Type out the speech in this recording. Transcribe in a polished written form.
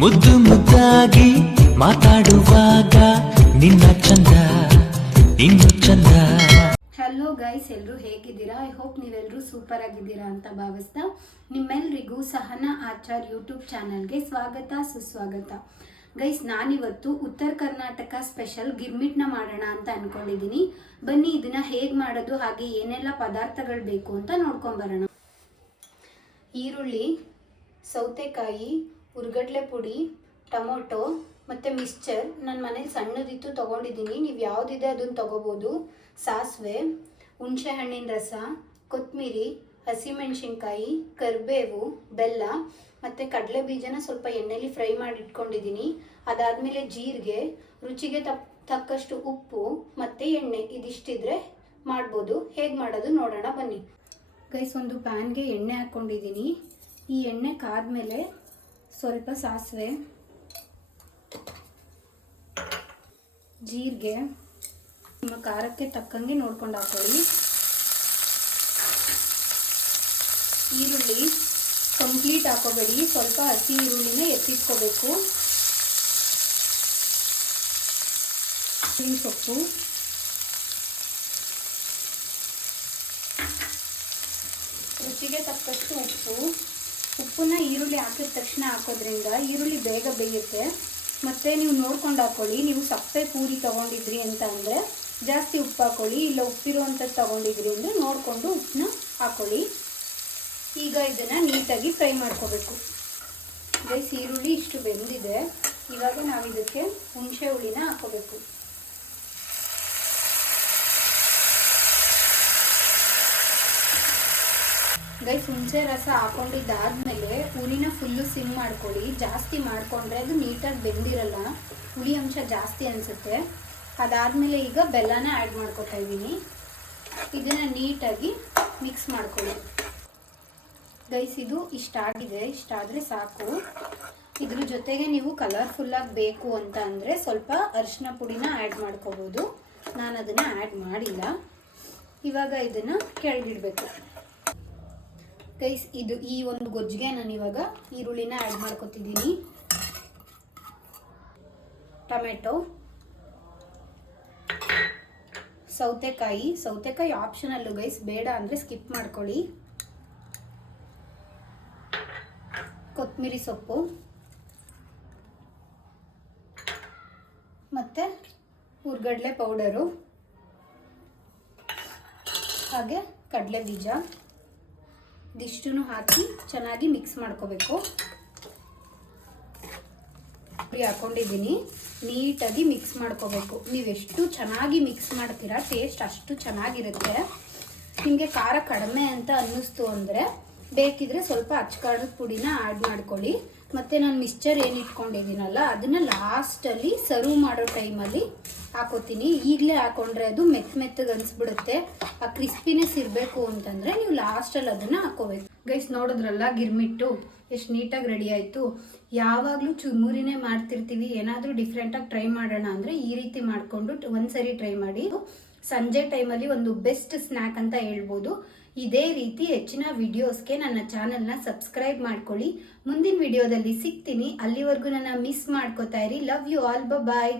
ಮುದ್ದು ಮುದ್ದಾಗಿ ಮಾತಾಡುವಾಗ ನಿನ್ನ ಚಂದ ಇನ್ನು ಚಂದ. ಹಲೋ ಗೈಸ್, ಎಲ್ಲರೂ ಹೇಗಿದ್ದೀರಾ? ಐ ಹೋಪ್ ನೀವೆಲ್ಲರೂ ಸೂಪರ್ ಆಗಿದ್ದೀರಾ ಅಂತ ಭಾವಿಸ್ತಾ ನಿಮ್ಮೆಲ್ಲರಿಗೂ ಸಹನಾ ಆಚಾರ್ ಯೂಟ್ಯೂಬ್ ಚಾನಲ್ಗೆ ಸ್ವಾಗತ ಸುಸ್ವಾಗತ. ಗೈಸ್, ನಾನಿವತ್ತು ಉತ್ತರ ಕರ್ನಾಟಕ ಸ್ಪೆಷಲ್ ಗಿರ್ಮಿಟ್ನ ಮಾಡೋಣ ಅಂತ ಅನ್ಕೊಂಡಿದ್ದೀನಿ. ಬನ್ನಿ ಇದನ್ನ ಹೇಗೆ ಮಾಡೋದು, ಹಾಗೆ ಏನೆಲ್ಲ ಪದಾರ್ಥಗಳು ಬೇಕು ಅಂತ ನೋಡ್ಕೊಂಬರೋಣ. ಈರುಳ್ಳಿ, ಸೌತೆಕಾಯಿ, ಹುರ್ಗಡ್ಲೆ ಪುಡಿ, ಟೊಮೊಟೊ ಮತ್ತು ಮಿಕ್ಸ್ಚರ್ ನನ್ನ ಮನೇಲಿ ಸಣ್ಣದಿತ್ತು ತೊಗೊಂಡಿದ್ದೀನಿ. ನೀವು ಯಾವುದಿದೆ ಅದನ್ನು ತೊಗೋಬೋದು. ಸಾಸಿವೆ, ಹುಣಸೆ ಹಣ್ಣಿನ ರಸ, ಕೊತ್ತಂಬರಿ, ಹಸಿಮೆಣಸಿನ್ಕಾಯಿ, ಕರಿಬೇವು, ಬೆಲ್ಲ ಮತ್ತು ಕಡಲೆ ಬೀಜನ ಸ್ವಲ್ಪ ಎಣ್ಣೆಲಿ ಫ್ರೈ ಮಾಡಿ ಇಟ್ಕೊಂಡಿದ್ದೀನಿ. ಅದಾದಮೇಲೆ ಜೀರಿಗೆ, ರುಚಿಗೆ ತಕ್ಕಷ್ಟು ಉಪ್ಪು ಮತ್ತು ಎಣ್ಣೆ, ಇದಿಷ್ಟಿದ್ರೆ ಮಾಡ್ಬೋದು. ಹೇಗೆ ಮಾಡೋದು ನೋಡೋಣ ಬನ್ನಿ. ಗೈಸ್, ಒಂದು ಪ್ಯಾನ್ಗೆ ಎಣ್ಣೆ ಹಾಕ್ಕೊಂಡಿದ್ದೀನಿ. ಈ ಎಣ್ಣೆ ಕಾದ್ಮೇಲೆ ಸ್ವಲ್ಪ ಸಾಸಿವೆ, ಜೀರಿಗೆ, ನಿಮ್ಮ ಖಾರಕ್ಕೆ ತಕ್ಕಂಗೆ ನೋಡ್ಕೊಂಡು ಹಾಕೊಳ್ಳಿ. ಈರುಳ್ಳಿ ಕಂಪ್ಲೀಟ್ ಹಾಕೋಬೇಡಿ, ಸ್ವಲ್ಪ ಹಸಿ ಈರುಳ್ಳಿನ ಎತ್ತಿಟ್ಕೋಬೇಕು. ಸೊಪ್ಪು, ರುಚಿಗೆ ತಕ್ಕಷ್ಟು ಉಪ್ಪು. ಉಪ್ಪನ್ನ ಈರುಳ್ಳಿ ಹಾಕಿದ ತಕ್ಷಣ ಹಾಕೋದ್ರಿಂದ ಈರುಳ್ಳಿ ಬೇಗ ಬೇಯುತ್ತೆ. ಮತ್ತು ನೀವು ನೋಡ್ಕೊಂಡು ಹಾಕೊಳ್ಳಿ. ನೀವು ಸಪ್ಪೆ ಪೂರಿ ತೊಗೊಂಡಿದ್ರಿ ಅಂತ ಅಂದರೆ ಜಾಸ್ತಿ ಉಪ್ಪು ಹಾಕೊಳ್ಳಿ, ಇಲ್ಲ ಉಪ್ಪಿರುವಂಥದ್ದು ತೊಗೊಂಡಿದ್ರಿ ಅಂದರೆ ನೋಡಿಕೊಂಡು ಉಪ್ಪನ್ನ ಹಾಕೊಳ್ಳಿ. ಈಗ ಇದನ್ನು ನೀಟಾಗಿ ಫ್ರೈ ಮಾಡ್ಕೋಬೇಕು. ಗೈಸ್, ಈರುಳ್ಳಿ ಇಷ್ಟು ಬೆಂದಿದೆ. ಇವಾಗ ನಾವು ಇದಕ್ಕೆ ಹುಣಸೆ ಹುಳಿನ ಹಾಕೋಬೇಕು. ಗೈಸ್, ಹುಣಸೆ ರಸ ಹಾಕೊಂಡಿದ್ದಾದಮೇಲೆ ಹುಳಿನ ಫುಲ್ಲು ಸಿಮ್ ಮಾಡ್ಕೊಳ್ಳಿ. ಜಾಸ್ತಿ ಮಾಡಿಕೊಂಡ್ರೆ ಅದು ನೀಟಾಗಿ ಬೆಂದಿರಲ್ಲ, ಹುಳಿ ಅಂಶ ಜಾಸ್ತಿ ಅನಿಸುತ್ತೆ. ಅದಾದಮೇಲೆ ಈಗ ಬೆಲ್ಲನ ಆ್ಯಡ್ ಮಾಡ್ಕೊತಾ ಇದ್ದೀನಿ. ಇದನ್ನು ನೀಟಾಗಿ ಮಿಕ್ಸ್ ಮಾಡ್ಕೊಳ್ಳಿ. ಗೈಸ್, ಇದು ಇಷ್ಟಾಗಿದೆ. ಇಷ್ಟಾದರೆ ಸಾಕು. ಇದ್ರ ಜೊತೆಗೆ ನೀವು ಕಲರ್ಫುಲ್ಲಾಗಿ ಬೇಕು ಅಂತ ಅಂದರೆ ಸ್ವಲ್ಪ ಅರಿಶಿನ ಪುಡಿನ ಆ್ಯಡ್ ಮಾಡ್ಕೋಬೋದು. ನಾನು ಅದನ್ನು ಆ್ಯಡ್ ಮಾಡಿಲ್ಲ. ಇವಾಗ ಇದನ್ನು ಕೆಳಗಿಡಬೇಕು. ಗೈಸ್, ಈ ಒಂದು ಗೊಜ್ಜಿಗೆ ನಾನು ಇವಾಗ ಈರುಳ್ಳಿನ ಆ್ಯಡ್ ಮಾಡ್ಕೊತಿದ್ದೀನಿ. ಟೊಮೆಟೊ, ಸೌತೆಕಾಯಿ ಆಪ್ಷನಲ್ಲು ಗೈಸ್, ಬೇಡ ಅಂದರೆ ಸ್ಕಿಪ್ ಮಾಡ್ಕೊಳ್ಳಿ. ಕೊತ್ತಂಬರಿ ಸೊಪ್ಪು ಮತ್ತು ಹುರ್ಗಡ್ಲೆ ಪೌಡರು, ಹಾಗೆ ಕಡಲೆ ಬೀಜ, ಇದಿಷ್ಟನ್ನು ಹಾಕಿ ಚೆನ್ನಾಗಿ ಮಿಕ್ಸ್ ಮಾಡ್ಕೋಬೇಕು. ಪುಡಿ ಹಾಕ್ಕೊಂಡಿದ್ದೀನಿ. ನೀಟಾಗಿ ಮಿಕ್ಸ್ ಮಾಡ್ಕೋಬೇಕು. ನೀವೆಷ್ಟು ಚೆನ್ನಾಗಿ ಮಿಕ್ಸ್ ಮಾಡ್ತೀರಾ ಟೇಸ್ಟ್ ಅಷ್ಟು ಚೆನ್ನಾಗಿರುತ್ತೆ. ನಿಮಗೆ ಖಾರ ಕಡಿಮೆ ಅಂತ ಅನ್ನಿಸ್ತು ಅಂದರೆ ಬೇಕಿದ್ರೆ ಸ್ವಲ್ಪ ಅಚ್ಚಕಾರದ ಪುಡಿನ ಆ್ಯಡ್ ಮಾಡ್ಕೊಳ್ಳಿ. ಮತ್ತು ನಾನು ಮಿಕ್ಸ್ಚರ್ ಏನು ಇಟ್ಕೊಂಡಿದ್ದೀನಲ್ಲ ಅದನ್ನು ಲಾಸ್ಟಲ್ಲಿ ಸರ್ವ್ ಮಾಡೋ ಟೈಮಲ್ಲಿ ಹಾಕೋತೀನಿ. ಈಗಲೇ ಹಾಕೊಂಡ್ರೆ ಅದು ಮೆತ್ತಗೆ ಅನಿಸ್ಬಿಡುತ್ತೆ. ಆ ಕ್ರಿಸ್ಪಿನೆಸ್ ಇರಬೇಕು ಅಂತಂದರೆ ನೀವು ಲಾಸ್ಟಲ್ಲಿ ಅದನ್ನು ಹಾಕೋಬೇಕು. ಗೈಸ್, ನೋಡಿದ್ರಲ್ಲ ಗಿರ್ಮಿಟ್ಟು ಎಷ್ಟು ನೀಟಾಗಿ ರೆಡಿ ಆಯಿತು. ಯಾವಾಗಲೂ ಚುರುಮುರಿನೇ ಮಾಡ್ತಿರ್ತೀವಿ, ಏನಾದರೂ ಡಿಫ್ರೆಂಟಾಗಿ ಟ್ರೈ ಮಾಡೋಣ ಅಂದರೆ ಈ ರೀತಿ ಮಾಡಿಕೊಂಡು ಒಂದ್ಸರಿ ಟ್ರೈ ಮಾಡಿ. ಸಂಜೆ ಟೈಮಲ್ಲಿ ಒಂದು ಬೆಸ್ಟ್ ಸ್ನ್ಯಾಕ್ ಅಂತ ಹೇಳ್ಬೋದು. ಇದೇ ರೀತಿ ಹೆಚ್ಚಿನ ವಿಡಿಯೋಸ್ಗೆ ನನ್ನ ಚಾನಲ್ನ ಸಬ್ಸ್ಕ್ರೈಬ್ ಮಾಡ್ಕೊಳ್ಳಿ. ಮುಂದಿನ ವಿಡಿಯೋದಲ್ಲಿ ಸಿಗ್ತೀನಿ. ಅಲ್ಲಿವರೆಗೂ ನನ್ನ ಮಿಸ್ ಮಾಡ್ಕೋತಾ ಇರಿ. Love you all, bye.